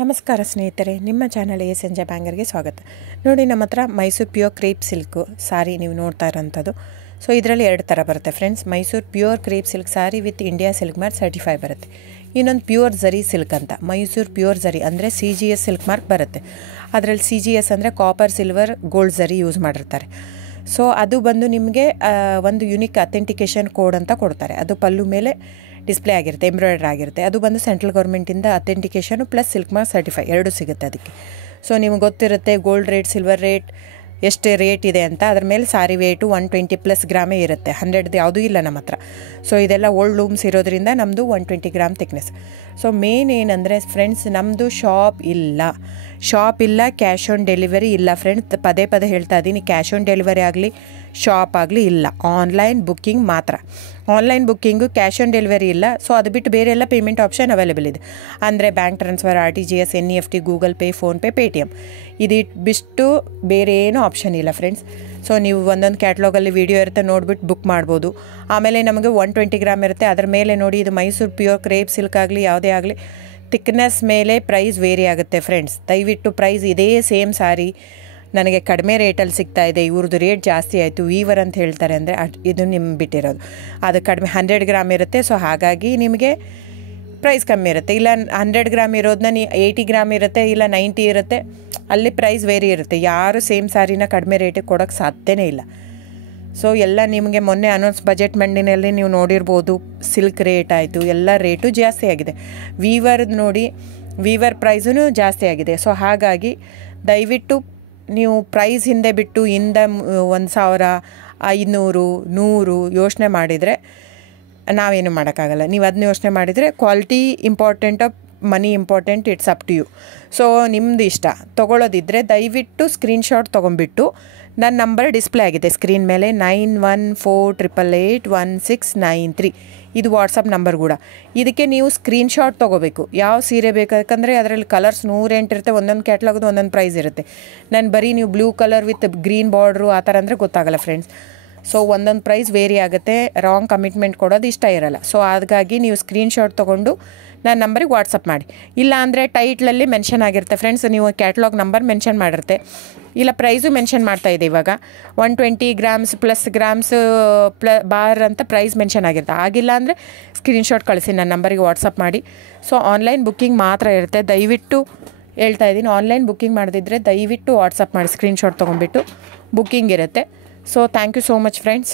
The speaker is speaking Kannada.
ನಮಸ್ಕಾರ ಸ್ನೇಹಿತರೆ, ನಿಮ್ಮ ಚಾನಲ್ ಸಂಜೆ ಬ್ಯಾಂಗರ್ಗೆ ಸ್ವಾಗತ. ನೋಡಿ, ನಮ್ಮ ಹತ್ರ ಮೈಸೂರು ಪ್ಯೂರ್ ಕ್ರೇಪ್ ಸಿಲ್ಕು ಸಾರಿ ನೀವು ನೋಡ್ತಾ ಇರೋಂಥದ್ದು. ಸೊ ಇದರಲ್ಲಿ ಎರಡು ಥರ ಬರುತ್ತೆ friends. Mysuru pure crepe silk sorry with India silk mark certify ಬರುತ್ತೆ. ಇನ್ನೊಂದು ಪ್ಯೂರ್ ಝರಿ ಸಿಲ್ಕ್ ಅಂತ, ಮೈಸೂರು ಪ್ಯೂರ್ ಝರಿ ಅಂದರೆ CGS ಸಿಲ್ಕ್ ಮಾರ್ಕ್ ಬರುತ್ತೆ. ಅದರಲ್ಲಿ CGS ಅಂದರೆ ಕಾಪರ್, ಸಿಲ್ವರ್, ಗೋಲ್ಡ್ ಝರಿ ಯೂಸ್ ಮಾಡಿರ್ತಾರೆ. ಸೊ ಅದು ಬಂದು ನಿಮಗೆ ಒಂದು ಯುನಿಕ್ ಅಥೆಂಟಿಕೇಷನ್ ಕೋಡ್ ಅಂತ ಕೊಡ್ತಾರೆ. ಅದು ಪಲ್ಲು ಮೇಲೆ ಡಿಸ್ಪ್ಲೇ ಆಗಿರುತ್ತೆ, ಎಂಬ್ರಾಯ್ಡ್ರಿ ಆಗಿರುತ್ತೆ. ಅದು ಬಂದು ಸೆಂಟ್ರಲ್ ಗೌರ್ಮೆಂಟಿಂದ ಅಥೆಂಟಿಕೇಷನು ಪ್ಲಸ್ ಸಿಲ್ಕ್ ಮಾರ್ಕ್ ಸರ್ಟಿಫೈ ಎರಡೂ ಸಿಗುತ್ತೆ ಅದಕ್ಕೆ. ಸೊ ನಿಮ್ಗೆ ಗೊತ್ತಿರುತ್ತೆ ಗೋಲ್ಡ್ ರೇಟ್, ಸಿಲ್ವರ್ ರೇಟ್ ಎಷ್ಟು ರೇಟ್ ಇದೆ ಅಂತ. ಅದ್ರ ಮೇಲೆ ಸಾರಿ ವೇಟು 120+ ಗ್ರಾಮೇ ಇರುತ್ತೆ, 100 ಯಾವುದೂ ಇಲ್ಲ ನಮ್ಮ ಹತ್ರ. ಸೊ ಇದೆಲ್ಲ ಓಲ್ಡ್ ಲೂಮ್ಸ್ ಇರೋದ್ರಿಂದ ನಮ್ಮದು 120 ಗ್ರಾಮ್ ಥಿಕ್ನೆಸ್. ಸೊ ಮೇನ್ ಏನಂದರೆ ಫ್ರೆಂಡ್ಸ್, ನಮ್ಮದು ಶಾಪ್ ಇಲ್ಲ, ಕ್ಯಾಶ್ ಆನ್ ಡೆಲಿವರಿ ಇಲ್ಲ ಫ್ರೆಂಡ್ಸ್. ಪದೇ ಹೇಳ್ತಾ ಇದ್ದೀನಿ, ಕ್ಯಾಶ್ ಆನ್ ಡೆಲಿವರಿ ಆಗಲಿ ಶಾಪ್ ಆಗಲಿ ಇಲ್ಲ, ಆನ್ಲೈನ್ ಬುಕ್ಕಿಂಗ್ ಮಾತ್ರ. Online booking, cash on delivery ಇಲ್ಲ. ಸೊ ಅದು ಬಿಟ್ಟು ಬೇರೆ ಎಲ್ಲ ಪೇಮೆಂಟ್ ಆಪ್ಷನ್ ಅವೈಲೇಬಲ್ ಇದೆ. ಅಂದರೆ bank transfer, RTGS, NEFT, Google pay, PhonePe, Paytm. ಇದು ಬಿಟ್ಟು ಬೇರೆ ಏನೂ ಆಪ್ಷನ್ ಇಲ್ಲ ಫ್ರೆಂಡ್ಸ್. ಸೊ ನೀವು ಒಂದೊಂದು ಕ್ಯಾಟ್ಲಾಗಲ್ಲಿ ವೀಡಿಯೋ ಇರುತ್ತೆ, ನೋಡಿಬಿಟ್ಟು ಬುಕ್ ಮಾಡ್ಬೋದು. ಆಮೇಲೆ ನಮಗೆ 120 ಗ್ರಾಮ್ ಇರುತ್ತೆ. ಅದರ ಮೇಲೆ ನೋಡಿ, ಇದು ಮೈಸೂರು ಪ್ಯೂರ್ ಕ್ರೇಪ್ ಸಿಲ್ಕ್ ಆಗಲಿ ಯಾವುದೇ ಆಗಲಿ ಥಿಕ್ನೆಸ್ ಮೇಲೆ ಪ್ರೈಸ್ ವೇರಿ ಆಗುತ್ತೆ ಫ್ರೆಂಡ್ಸ್. ದಯವಿಟ್ಟು ಪ್ರೈಸ್ ಇದೇ ಸೇಮ್ ಸಾರಿ ನನಗೆ ಕಡಿಮೆ ರೇಟಲ್ಲಿ ಸಿಗ್ತಾ ಇದೆ, ಇವ್ರದ್ದು ರೇಟ್ ಜಾಸ್ತಿ ಆಯಿತು ವೀವರ್ ಅಂತ ಹೇಳ್ತಾರೆ ಅಂದರೆ ಇದು ನಿಮ್ಗೆ ಬಿಟ್ಟಿರೋದು. ಅದು ಕಡಿಮೆ 100 ಗ್ರಾಮ್ ಇರುತ್ತೆ. ಸೊ ಹಾಗಾಗಿ ನಿಮಗೆ ಪ್ರೈಸ್ ಕಮ್ಮಿ ಇರುತ್ತೆ. ಇಲ್ಲ 100 ಗ್ರಾಮ್ ಇರೋದನ್ನ 80 ಗ್ರಾಮ್ ಇರುತ್ತೆ, ಇಲ್ಲ 90 ಇರುತ್ತೆ, ಅಲ್ಲಿ ಪ್ರೈಸ್ ವೇರಿ ಇರುತ್ತೆ. ಯಾರು ಸೇಮ್ ಸಾರಿನ ಕಡಿಮೆ ರೇಟಿಗೆ ಕೊಡೋಕ್ಕೆ ಸಾಧ್ಯನೇ ಇಲ್ಲ. ಸೊ ಎಲ್ಲ ನಿಮಗೆ ಮೊನ್ನೆ ಅನೌನ್ಸ್ ಬಜೆಟ್ ಮಂಡಿನಲ್ಲಿ ನೀವು ನೋಡಿರ್ಬೋದು, ಸಿಲ್ಕ್ ರೇಟ್ ಆಯಿತು, ಎಲ್ಲ ರೇಟು ಜಾಸ್ತಿ ಆಗಿದೆ. ವೀವರ್ದು ನೋಡಿ, ವೀವರ್ ಪ್ರೈಸೂ ಜಾಸ್ತಿ ಆಗಿದೆ. ಸೊ ಹಾಗಾಗಿ ದಯವಿಟ್ಟು ನೀವು ಪ್ರೈಸ್ ಹಿಂದೆ ಬಿಟ್ಟು 1,000, 500, 100 ಯೋಚನೆ ಮಾಡಿದರೆ ನಾವೇನು ಮಾಡೋಕ್ಕಾಗಲ್ಲ. ನೀವು ಅದನ್ನ ಯೋಚನೆ ಮಾಡಿದರೆ quality important, money important, it's up to you. So ನಿಮ್ಮದು ಇಷ್ಟ. ತೊಗೊಳ್ಳೋದಿದ್ದರೆ ದಯವಿಟ್ಟು ಸ್ಕ್ರೀನ್ಶಾಟ್ ತೊಗೊಂಬಿಟ್ಟು, ನನ್ನ ನಂಬರ್ ಡಿಸ್ಪ್ಲೇ ಆಗಿದೆ ಸ್ಕ್ರೀನ್ ಮೇಲೆ, 9148881693. ಇದು ವಾಟ್ಸಪ್ ನಂಬರ್ ಕೂಡ. ಇದಕ್ಕೆ ನೀವು ಸ್ಕ್ರೀನ್ಶಾಟ್ ತೊಗೋಬೇಕು. ಯಾವ ಸೀರೆ ಬೇಕಂದರೆ ಅದರಲ್ಲಿ ಕಲರ್ಸ್ 108 ಇರುತ್ತೆ, ಒಂದೊಂದು ಕ್ಯಾಟ್ಲಾಗದು ಒಂದೊಂದು ಪ್ರೈಸ್ ಇರುತ್ತೆ. ನಾನು ಬರೀ ನೀವು blue colour with green border ಆ ಥರ ಅಂದರೆ ಗೊತ್ತಾಗಲ್ಲ ಫ್ರೆಂಡ್ಸ್. ಸೊ ಒಂದೊಂದು ಪ್ರೈಸ್ ವೇರಿ ಆಗುತ್ತೆ, ರಾಂಗ್ ಕಮಿಟ್ಮೆಂಟ್ ಕೊಡೋದು ಇಷ್ಟ ಇರಲ್ಲ. ಸೊ ಹಾಗಾಗಿ ನೀವು ಸ್ಕ್ರೀನ್ಶಾಟ್ ತೊಗೊಂಡು ನನ್ನ ನಂಬರಿಗೆ ವಾಟ್ಸಪ್ ಮಾಡಿ. ಇಲ್ಲ ಅಂದರೆ ಟೈಟ್ಲಲ್ಲಿ ಮೆನ್ಷನ್ ಆಗಿರುತ್ತೆ ಫ್ರೆಂಡ್ಸ್, ನೀವು ಕ್ಯಾಟ್ಲಾಗ್ ನಂಬರ್ ಮೆನ್ಷನ್ ಮಾಡಿರುತ್ತೆ, ಇಲ್ಲ ಪ್ರೈಸು ಮೆನ್ಷನ್ ಮಾಡ್ತಾಯಿದೆ. ಇವಾಗ 120 ಗ್ರಾಮ್ಸ್ ಪ್ಲಸ್ ಗ್ರಾಮ್ಸ್ ಬಾರ್ ಅಂತ ಪ್ರೈಸ್ ಮೆನ್ಷನ್ ಆಗಿರುತ್ತೆ. ಆಗಿಲ್ಲ ಅಂದರೆ ಸ್ಕ್ರೀನ್ಶಾಟ್ ಕಳಿಸಿ, ನನ್ನ ನಂಬರಿಗೆ ವಾಟ್ಸಪ್ ಮಾಡಿ. ಸೊ ಆನ್ಲೈನ್ ಬುಕ್ಕಿಂಗ್ ಮಾತ್ರ ಇರುತ್ತೆ. ದಯವಿಟ್ಟು ಹೇಳ್ತಾ ಇದ್ದೀನಿ, ಆನ್ಲೈನ್ ಬುಕ್ಕಿಂಗ್ ಮಾಡದಿದ್ದರೆ ದಯವಿಟ್ಟು ವಾಟ್ಸಪ್ ಮಾಡಿ, ಸ್ಕ್ರೀನ್ಶಾಟ್ ತೊಗೊಂಡ್ಬಿಟ್ಟು ಬುಕ್ಕಿಂಗ್ ಇರುತ್ತೆ. So thank you so much friends.